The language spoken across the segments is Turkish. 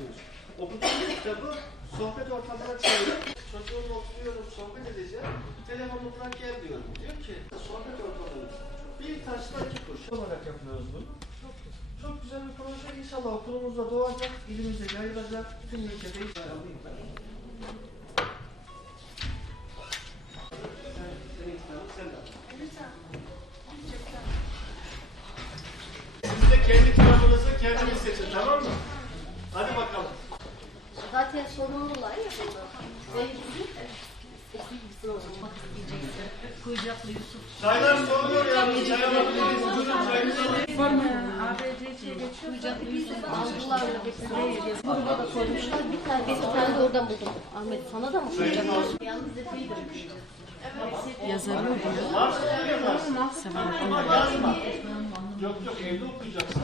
başlıyoruz. Okuduğumuz kitabı sohbet ortamına çevirip çocuğumla oturuyorum, sohbet edeceğim. Telefonla bırak gel diyorum. Diyor ki sohbet ortamı. Bir taşla iki kuş olarak yapıyoruz bunu. Çok güzel bir proje. İnşallah okulumuzda doğacak, ilimize yayılacak, bütün ülkede inşallah. Siz de kendi kitabınızı kendiniz seçin tamam mı? Hadi bakalım. Zaten sorumlular ya burada. Olmak isteyeceksin. Kuyucaklı Yusuf. Çaylar soğuyor yalnız. Çay alabiliriz. Buyurun çayınızı alın. Kuyucaklı Yusuf aldılar öyle. Gruba da koymuşlar. Bir tane, bir tane de oradan buldum. Ahmet sana da mı kuyucaklı Yusuf? Yalnız de okuyacağız. Yazarı diyor. Yok yok evde okuyacaksın.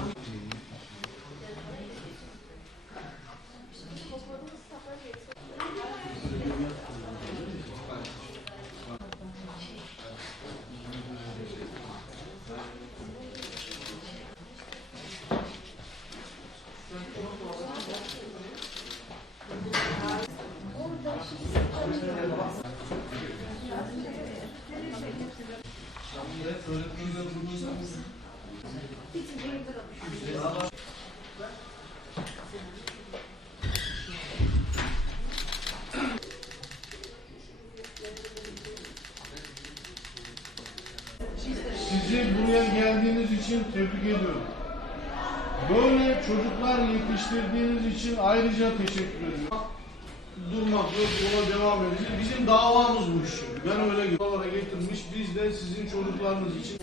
Sizi buraya geldiğiniz için tebrik ediyorum. Böyle çocuklar yetiştirdiğiniz için ayrıca teşekkür ediyorum. Durmak yok, yola devam edeceğiz. Bizim davamız bu iş. Ben öyle. Oralara getirmiş, biz de sizin çocuklarınız için.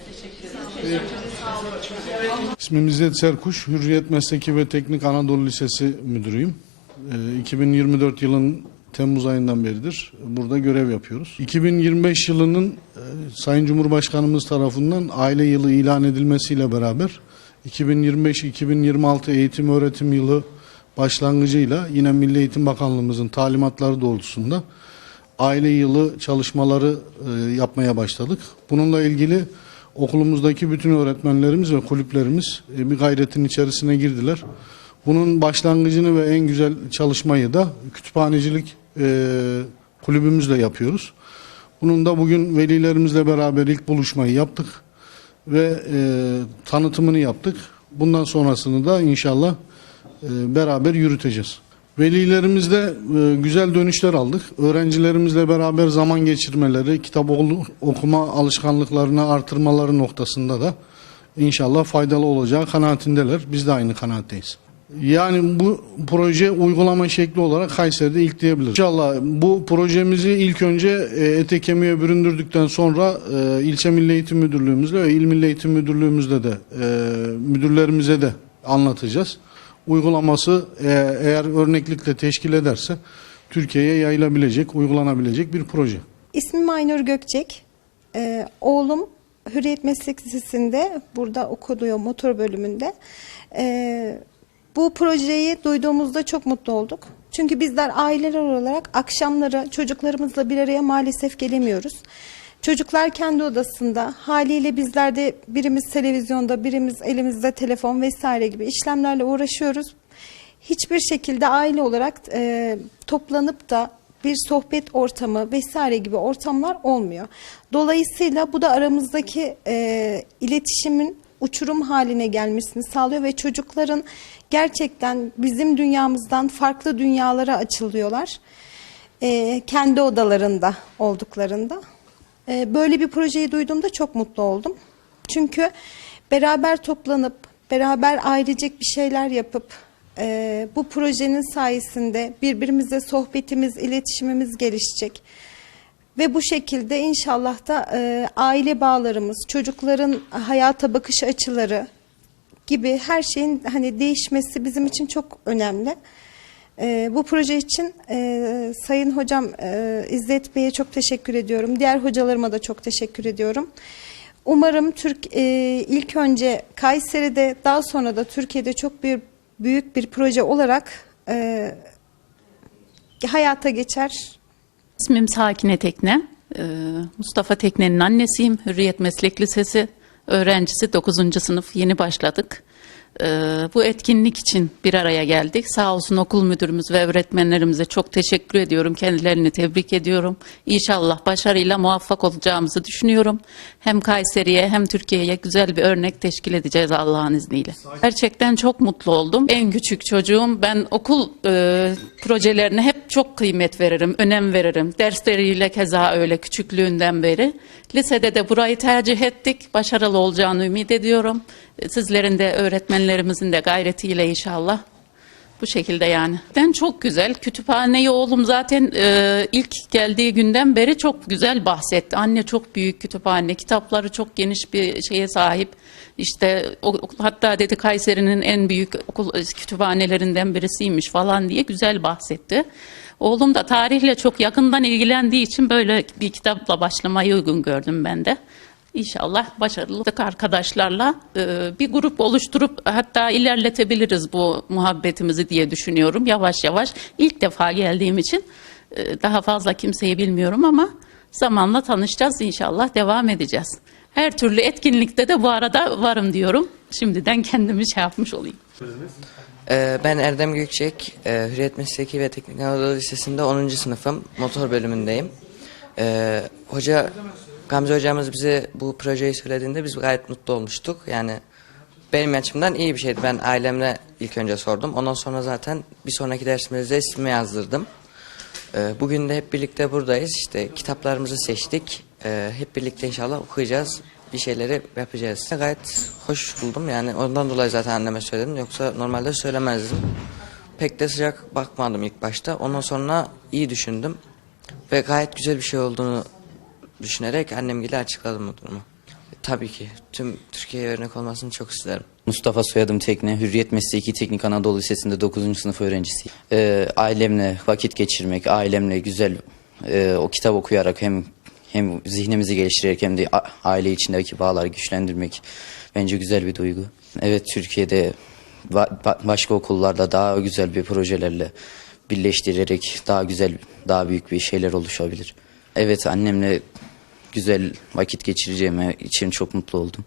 İsmim İzzet Serkuş, Hürriyet Mesleki ve Teknik Anadolu Lisesi müdürüyüm. Ee, 2024 yılın Temmuz ayından beridir burada görev yapıyoruz. 2025 yılının e, Sayın Cumhurbaşkanımız tarafından aile yılı ilan edilmesiyle beraber 2025-2026 eğitim öğretim yılı başlangıcıyla yine Milli Eğitim Bakanlığımızın talimatları doğrultusunda aile yılı çalışmaları e, yapmaya başladık. Bununla ilgili okulumuzdaki bütün öğretmenlerimiz ve kulüplerimiz e, bir gayretin içerisine girdiler. Bunun başlangıcını ve en güzel çalışmayı da kütüphanecilik e, kulübümüzle yapıyoruz. Bunun da bugün velilerimizle beraber ilk buluşmayı yaptık ve e, tanıtımını yaptık. Bundan sonrasını da inşallah beraber yürüteceğiz. Velilerimizle e, güzel dönüşler aldık. Öğrencilerimizle beraber zaman geçirmeleri, kitap okuma alışkanlıklarını artırmaları noktasında da inşallah faydalı olacağı kanaatindeler. Biz de aynı kanaatteyiz. Yani bu proje uygulama şekli olarak Kayseri'de ilk diyebiliriz. İnşallah bu projemizi ilk önce e, ete kemiğe büründürdükten sonra e, ilçe Milli Eğitim Müdürlüğümüzle ve İl Milli Eğitim Müdürlüğümüzle de e, müdürlerimize de anlatacağız. Uygulaması e, eğer örneklikle teşkil ederse Türkiye'ye yayılabilecek, uygulanabilecek bir proje. İsmim Aynur Gökçek. Ee, oğlum Hürriyet Meslek Lisesi'nde burada okuyor motor bölümünde. Ee, bu projeyi duyduğumuzda çok mutlu olduk. Çünkü bizler aileler olarak akşamları çocuklarımızla bir araya maalesef gelemiyoruz. Çocuklar kendi odasında haliyle bizler de birimiz televizyonda birimiz elimizde telefon vesaire gibi işlemlerle uğraşıyoruz. Hiçbir şekilde aile olarak e, toplanıp da bir sohbet ortamı vesaire gibi ortamlar olmuyor. Dolayısıyla bu da aramızdaki e, iletişimin uçurum haline gelmesini sağlıyor ve çocukların gerçekten bizim dünyamızdan farklı dünyalara açılıyorlar. E, kendi odalarında olduklarında. E, böyle bir projeyi duyduğumda çok mutlu oldum. Çünkü beraber toplanıp, beraber ailecek bir şeyler yapıp, e, bu projenin sayesinde birbirimize sohbetimiz, iletişimimiz gelişecek. Ve bu şekilde inşallah da e, aile bağlarımız, çocukların hayata bakış açıları gibi her şeyin hani değişmesi bizim için çok önemli. E, bu proje için e, Sayın Hocam e, İzzet Bey'e çok teşekkür ediyorum. Diğer hocalarıma da çok teşekkür ediyorum. Umarım Türk e, ilk önce Kayseri'de daha sonra da Türkiye'de çok bir büyük bir proje olarak e, hayata geçer. İsmim Sakine Tekne. Ee, Mustafa Tekne'nin annesiyim. Hürriyet Meslek Lisesi öğrencisi 9. sınıf yeni başladık. Ee, bu etkinlik için bir araya geldik. Sağ olsun okul müdürümüz ve öğretmenlerimize çok teşekkür ediyorum. Kendilerini tebrik ediyorum. İnşallah başarıyla muvaffak olacağımızı düşünüyorum. Hem Kayseri'ye hem Türkiye'ye güzel bir örnek teşkil edeceğiz Allah'ın izniyle. Gerçekten çok mutlu oldum. En küçük çocuğum. Ben okul e, projelerine hep çok kıymet veririm, önem veririm. Dersleriyle keza öyle küçüklüğünden beri. Lisede de burayı tercih ettik. Başarılı olacağını ümit ediyorum. Sizlerin de öğretmenlerimizin de gayretiyle inşallah. Bu şekilde yani. Ben çok güzel. Kütüphaneyi oğlum zaten e, ilk geldiği günden beri çok güzel bahsetti. Anne çok büyük kütüphane, kitapları çok geniş bir şeye sahip. İşte o, hatta dedi Kayseri'nin en büyük okul kütüphanelerinden birisiymiş falan diye güzel bahsetti. Oğlum da tarihle çok yakından ilgilendiği için böyle bir kitapla başlamayı uygun gördüm ben de. İnşallah başarılı arkadaşlarla e, bir grup oluşturup hatta ilerletebiliriz bu muhabbetimizi diye düşünüyorum yavaş yavaş. İlk defa geldiğim için e, daha fazla kimseyi bilmiyorum ama zamanla tanışacağız inşallah devam edeceğiz. Her türlü etkinlikte de bu arada varım diyorum. Şimdiden kendimi şey yapmış olayım. Ee, Ben Erdem Gökçek, e, Hürriyet Mesleki ve Teknik Anadolu Lisesi'nde 10. sınıfım, motor bölümündeyim. Ee, Hoca, Gamze hocamız bize bu projeyi söylediğinde biz gayet mutlu olmuştuk. Yani benim açımdan iyi bir şeydi. Ben ailemle ilk önce sordum. Ondan sonra zaten bir sonraki dersimizde ismimi yazdırdım. Ee, Bugün de hep birlikte buradayız. İşte kitaplarımızı seçtik. Ee, Hep birlikte inşallah okuyacağız. Bir şeyleri yapacağız. Gayet hoş buldum. Yani ondan dolayı zaten anneme söyledim. Yoksa normalde söylemezdim. Pek de sıcak bakmadım ilk başta. Ondan sonra iyi düşündüm. Ve gayet güzel bir şey olduğunu düşünerek annemgile açıkladım bu durumu. Tabii ki. Tüm Türkiye'ye örnek olmasını çok isterim. Mustafa soyadım Tekne, Hürriyet Mesleki Teknik Anadolu Lisesi'nde 9. sınıf öğrencisiyim. Ee, ailemle vakit geçirmek, ailemle güzel e, o kitap okuyarak hem hem zihnimizi geliştirerek hem de aile içindeki bağları güçlendirmek bence güzel bir duygu. Evet Türkiye'de ba- ba- başka okullarda daha güzel bir projelerle birleştirerek daha güzel, daha büyük bir şeyler oluşabilir. Evet annemle güzel vakit geçireceğime için çok mutlu oldum.